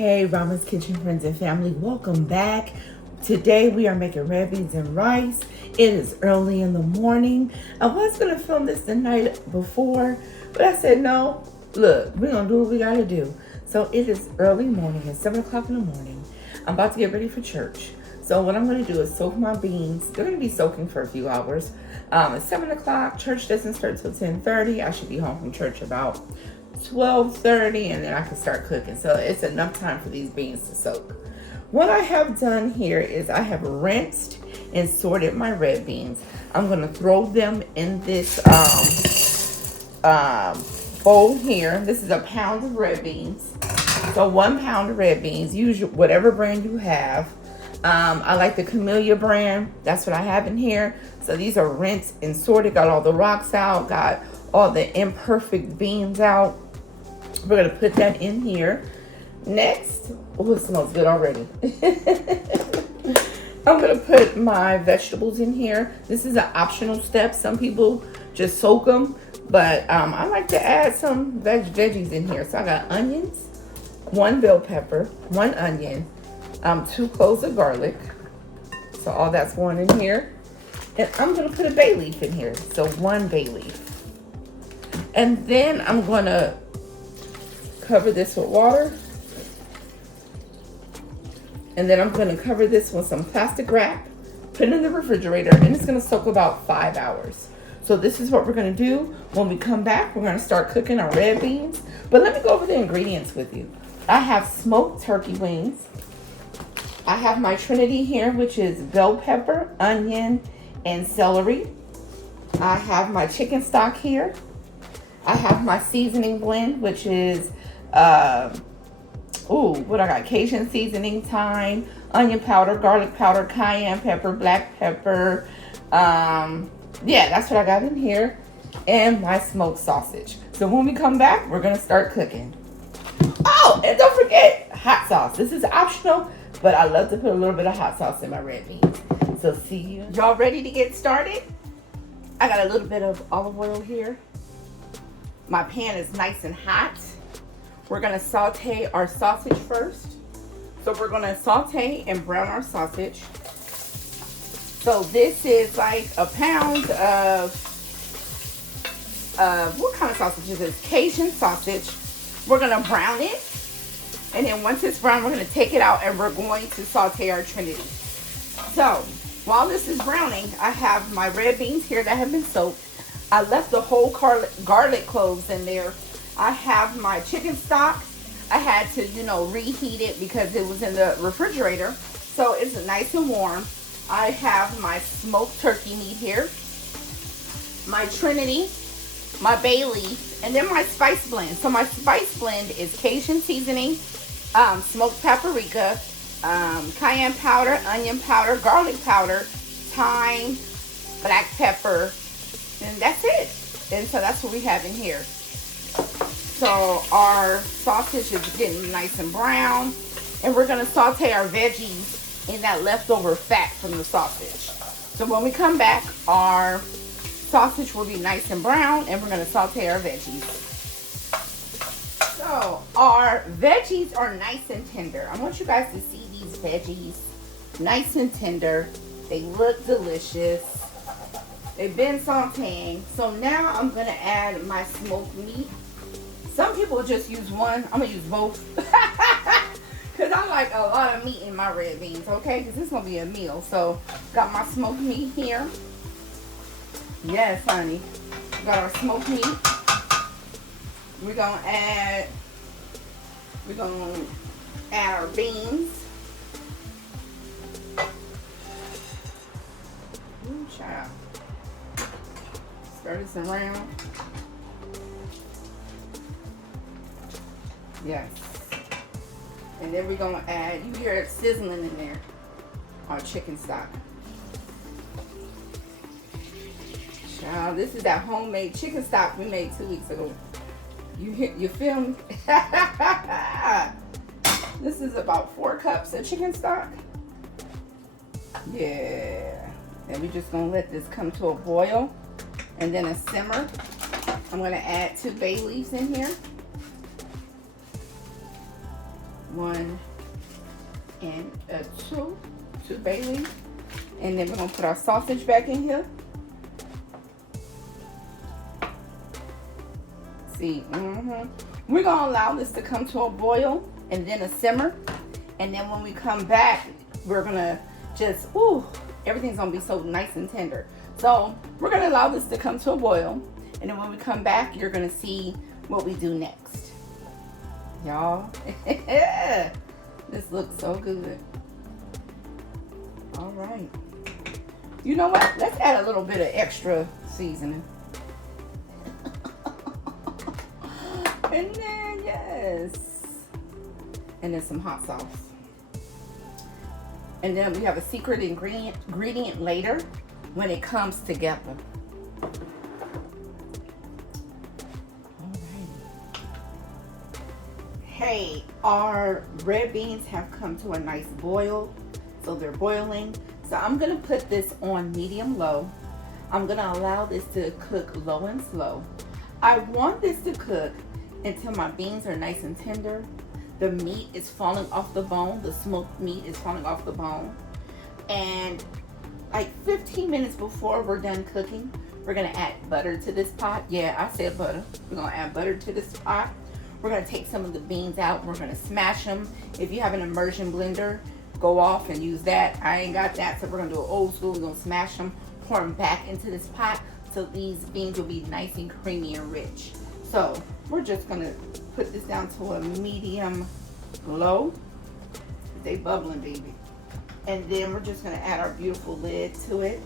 Hey, Rama's Kitchen friends and family, welcome back. Today we are making red beans and rice. It is early in the morning. I was going to film this the night before, but I said no. Look, we're going to do what we got to do. So it is early morning. It's 7 o'clock in the morning. I'm about to get ready for church. So what I'm going to do is soak my beans. They're going to be soaking for a few hours. It's 7 o'clock. Church doesn't start till 10:30. I should be home from church about 12:30, and then I can start cooking. So it's enough time for these beans to soak. What I have done here is I have rinsed and sorted my red beans. I'm going to throw them in this bowl here. This is a pound of red beans. So 1 pound of red beans. Use whatever brand you have. I like the Camellia brand. That's what I have in here. So these are rinsed and sorted. Got all the rocks out. Got all the imperfect beans out. We're going to put that in here. Next, oh, it smells good already. I'm going to put my vegetables in here. This is an optional step. Some people just soak them, but I like to add some veggies in here. So I got onions, 1 bell pepper, 1 onion, 2 cloves of garlic. So all that's going in here. And I'm going to put a bay leaf in here. So 1 bay leaf. And then I'm going to cover this with water. And then I'm going to cover this with some plastic wrap. Put it in the refrigerator. And it's going to soak about 5 hours. So this is what we're going to do. When we come back, we're going to start cooking our red beans. But let me go over the ingredients with you. I have smoked turkey wings. I have my Trinity here, which is bell pepper, onion, and celery. I have my chicken stock here. I have my seasoning blend, which is, what I got? Cajun seasoning, thyme, onion powder, garlic powder, cayenne pepper, black pepper. Yeah, that's what I got in here. And my smoked sausage. So when we come back, we're going to start cooking. Oh, and don't forget hot sauce. This is optional, but I love to put a little bit of hot sauce in my red beans. So see you. Y'all ready to get started? I got a little bit of olive oil here. My pan is nice and hot. We're going to saute our sausage first. So we're going to saute and brown our sausage. So this is like a pound of, what kind of sausage is this? Cajun sausage. We're going to brown it. And then once it's brown, we're going to take it out and we're going to saute our Trinity. So while this is browning, I have my red beans here that have been soaked. I left the whole garlic cloves in there. I have my chicken stock. I had to, reheat it because it was in the refrigerator. So it's nice and warm. I have my smoked turkey meat here. My Trinity, my bay leaf, and then my spice blend. So my spice blend is Cajun seasoning, smoked paprika, cayenne powder, onion powder, garlic powder, thyme, black pepper, and that's it. And so that's what we have in here. So our sausage is getting nice and brown. And we're going to saute our veggies in that leftover fat from the sausage. So when we come back, our sausage will be nice and brown. And we're going to saute our veggies. So our veggies are nice and tender. I want you guys to see these veggies. Nice and tender. They look delicious. They've been sauteing. So now I'm going to add my smoked meat. Some people just use one. I'm going to use both. Because I like a lot of meat in my red beans, okay? Because this is going to be a meal. So got my smoked meat here. Yes, honey. Got our smoked meat. We're going to add our beans. Ooh, child. Stir this around. Yes. And then we're going to add, you hear it sizzling in there, our chicken stock. Child, this is that homemade chicken stock we made 2 weeks ago. You feel me? This is about 4 cups of chicken stock. Yeah. And we're just going to let this come to a boil. And then a simmer. I'm going to add 2 bay leaves in here. 1 and a 2 bay leaves. And then we're gonna put our sausage back in here. See, we're gonna allow this to come to a boil and then a simmer. And then when we come back, we're gonna just, everything's gonna be so nice and tender. So we're gonna allow this to come to a boil. And then when we come back, you're gonna see what we do next. Y'all, this looks so good. All right. You know what? Let's add a little bit of extra seasoning. And then, yes. And then some hot sauce. And then we have a secret ingredient later when it comes together. Hey, our red beans have come to a nice boil. So they're boiling. So I'm gonna put this on medium low. I'm gonna allow this to cook low and slow. I want this to cook until my beans are nice and tender. The meat is falling off the bone. The smoked meat is falling off the bone. And like 15 minutes before we're done cooking, we're gonna add butter to this pot. Yeah, I said butter. We're gonna add butter to this pot. We're gonna take some of the beans out. We're gonna smash them. If you have an immersion blender, go off and use that. I ain't got that, so we're gonna do it old school. We're gonna smash them, pour them back into this pot so these beans will be nice and creamy and rich. So we're just gonna put this down to a medium low. They bubbling, baby. And then we're just gonna add our beautiful lid to it.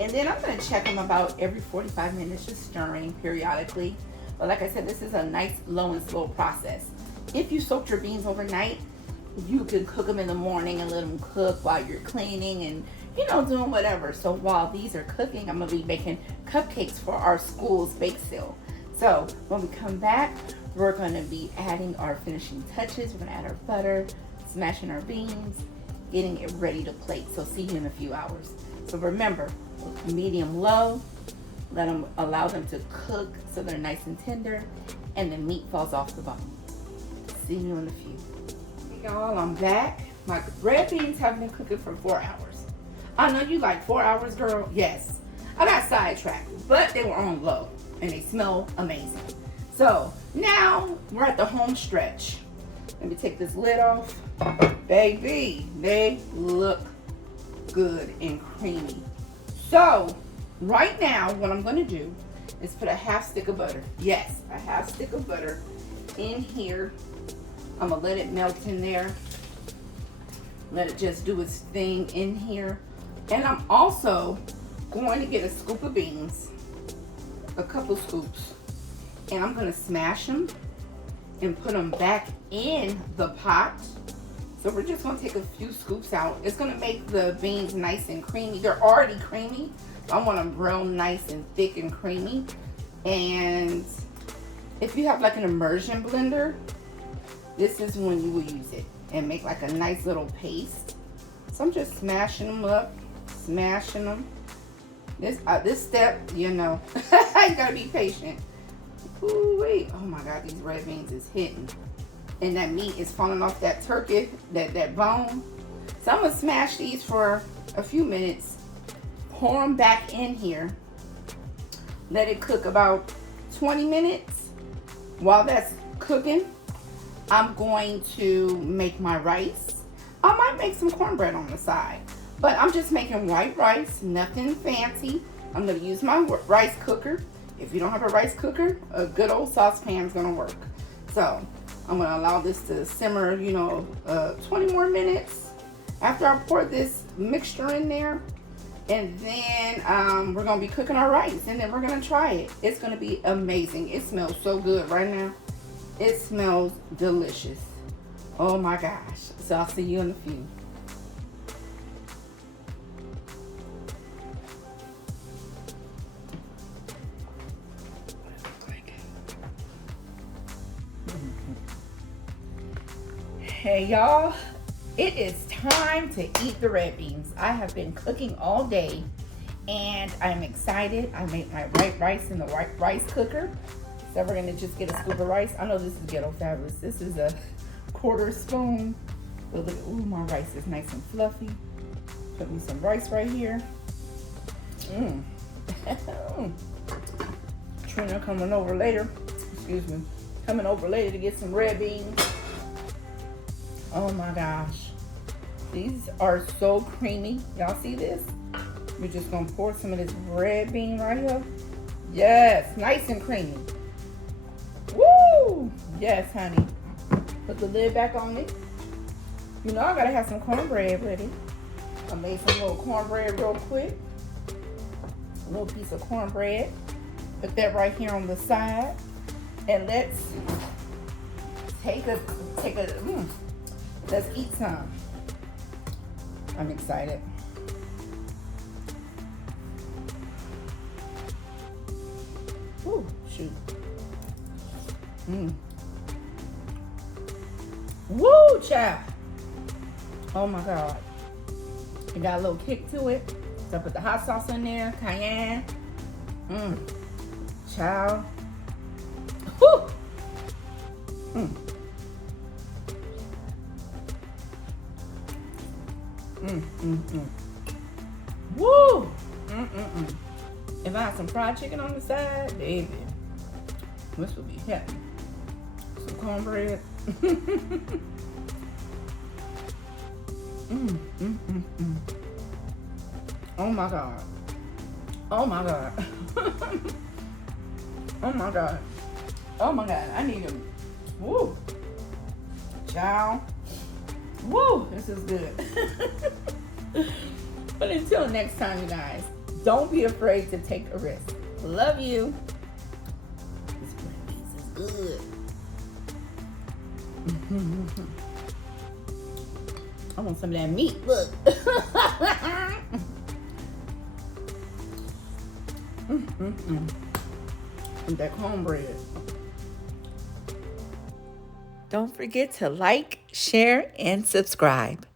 And then I'm gonna check them about every 45 minutes, just stirring periodically. But like I said, this is a nice low and slow process. If you soaked your beans overnight, you can cook them in the morning and let them cook while you're cleaning and, you know, doing whatever. So while these are cooking, I'm gonna be making cupcakes for our school's bake sale. So when we come back, we're gonna be adding our finishing touches. We're gonna add our butter, smashing our beans, getting it ready to plate. So see you in a few hours. So remember, medium low, allow them to cook so they're nice and tender and the meat falls off the bone. See you in a few. Hey y'all, I'm back. My red beans have been cooking for 4 hours. I know you like 4 hours, girl. Yes. I got sidetracked, but they were on low and they smell amazing. So now we're at the home stretch. Let me take this lid off. Baby, they look good and creamy. So right now, what I'm gonna do is put a half stick of butter. Yes, a half stick of butter in here. I'm gonna let it melt in there. Let it just do its thing in here. And I'm also going to get a scoop of beans, a couple scoops, and I'm gonna smash them and put them back in the pot. So we're just gonna take a few scoops out. It's gonna make the beans nice and creamy. They're already creamy. I want them real nice and thick and creamy. And if you have like an immersion blender, this is when you will use it and make like a nice little paste. So I'm just smashing them up, smashing them. This step, you know, you gotta be patient. Ooh, wait, oh my God, these red beans is hitting. And that meat is falling off that turkey, that bone. So I'm gonna smash these for a few minutes, pour them back in here, let it cook about 20 minutes. While that's cooking, I'm going to make my rice. I might make some cornbread on the side, but I'm just making white rice, nothing fancy. I'm gonna use my rice cooker. If you don't have a rice cooker, a good old saucepan is gonna work. So I'm gonna allow this to simmer, 20 more minutes after I pour this mixture in there. And then we're gonna be cooking our rice and then we're gonna try it. It's gonna be amazing. It smells so good right now. It smells delicious. Oh my gosh. So I'll see you in a few. Hey y'all, it is time to eat the red beans. I have been cooking all day and I'm excited. I made my white rice in the white rice cooker. So we're gonna just get a scoop of rice. I know this is ghetto fabulous. This is a quarter spoon. But look, ooh, my rice is nice and fluffy. Put me some rice right here. Trina coming over later. Excuse me. Coming over later to get some red beans. Oh my gosh. These are so creamy. Y'all see this? We're just gonna pour some of this red bean right here. Yes, nice and creamy. Woo! Yes, honey. Put the lid back on it. You know I gotta have some cornbread ready. I made some little cornbread real quick. A little piece of cornbread. Put that right here on the side. And let's let's eat some. I'm excited. Ooh, shoot. Woo, child. Oh my God. It got a little kick to it. So I put the hot sauce in there, cayenne. Child. Woo. Woo. If I had some fried chicken on the side, baby, this would be heaven. Some cornbread. Oh my God. Oh my God. Oh my God. Oh my God. I need them. Woo. Child. Woo. This is good. But until next time, you guys, don't be afraid to take a risk. Love you. This green beans is good. I want some of that meat. Look. And that cornbread. Don't forget to like, share, and subscribe.